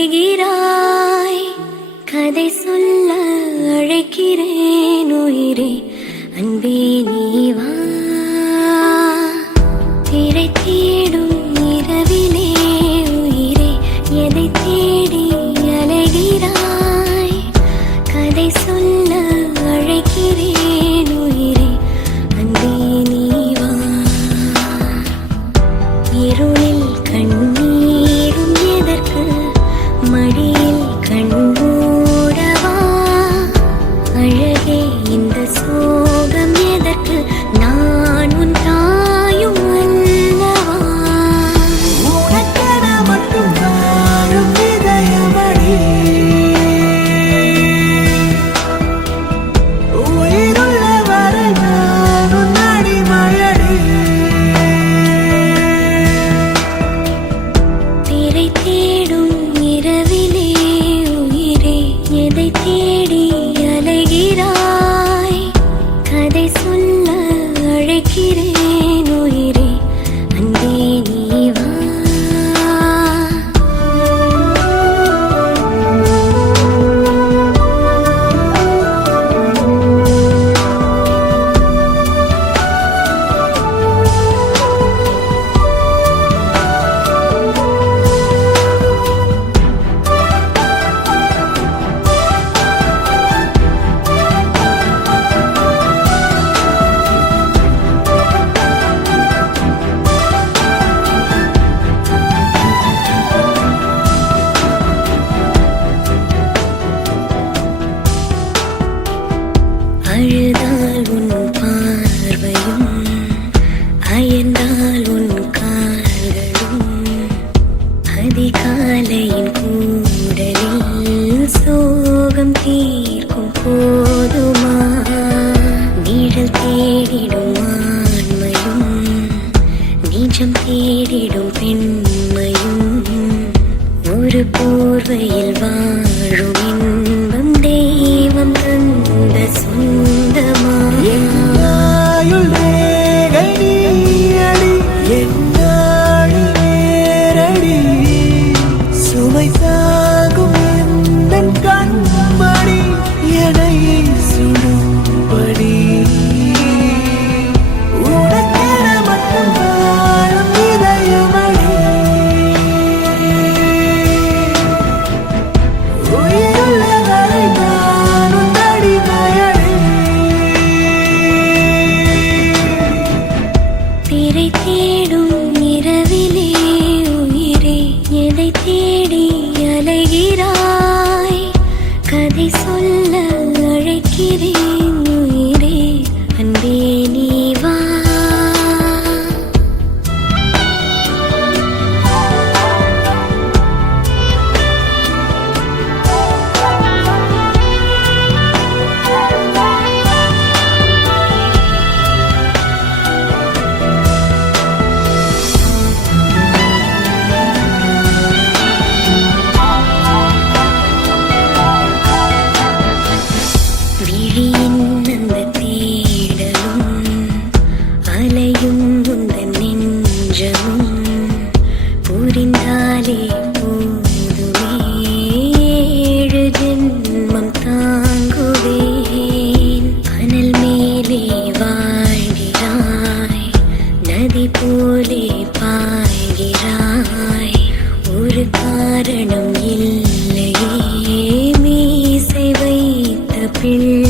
அலைகிறாய். கதை சொல்ல அழைக்கிறேன் உயிரே, அன்பே நீ வா. திரை தேடும் இரவிலே உயிரே, எதை தேடி அலைகிறாய். கதை சொல்ல அழைக்கிறேன் உயிரே, அன்பே நீ வா. இருளில் கண்ணீரும் எதற்கு, மடியில் கண்மூடவா. அழகே இந்த சோகம் எதற்கு, நான் உன் தாயும் அல்லவா. உனக்கென மட்டும் வாழும் இதயமடி, உயிருள்ள வரை நான் உன் அடிமையடி. திரை தேடும் இரவிலே உயிரே, எதை தேடி அலைகிறாய். கதை சொல்ல அழைக்கிறேன் உயிரே, அன்பே நீ வா. அழுதால் உன் பார்வையும், அயர்ந்தால் உன் கால்களும், அதிகாலையின் கூடலில் சோகம் தீர்க்கும் போதுமா. நிழல் தேடிடும் ஆண்மையும், நிஜம் தேடிடும் பெண்மையும், ஒரு போர்வையில் வாழும் இன்பம் தெய்வம் தந்த சொந்தமா. என்னாயுள் ரேகை நீயடி, என்னாழி வேரடி, சுமை தாங்கும் எந்தன் கண்மணி, என்னை சுடும்படி. உனக்கென மட்டும் வாழும் இதயமடி, உயிருள்ள வரை நான் உன் அடிமையடி. திரை தேடும் இரவிலே உயிரே, எதை தேடி அலைகிறாய். கதை சொல்ல அழைக்கிறேன் உயிரே, அன்பே நீ வா. விழியின் அந்த தேடலும், அலையும் உந்தன் நெஞ்சமும், புரிந்தாலே போதுமே, 7 ஜென்மம் தாங்குவேன். அனல் மேலே வாழ்கிறாய், நதி போலே பாய்கிறாய். ஒரு காரணம் இல்லையே, மீசை வைத்த பிள்ளை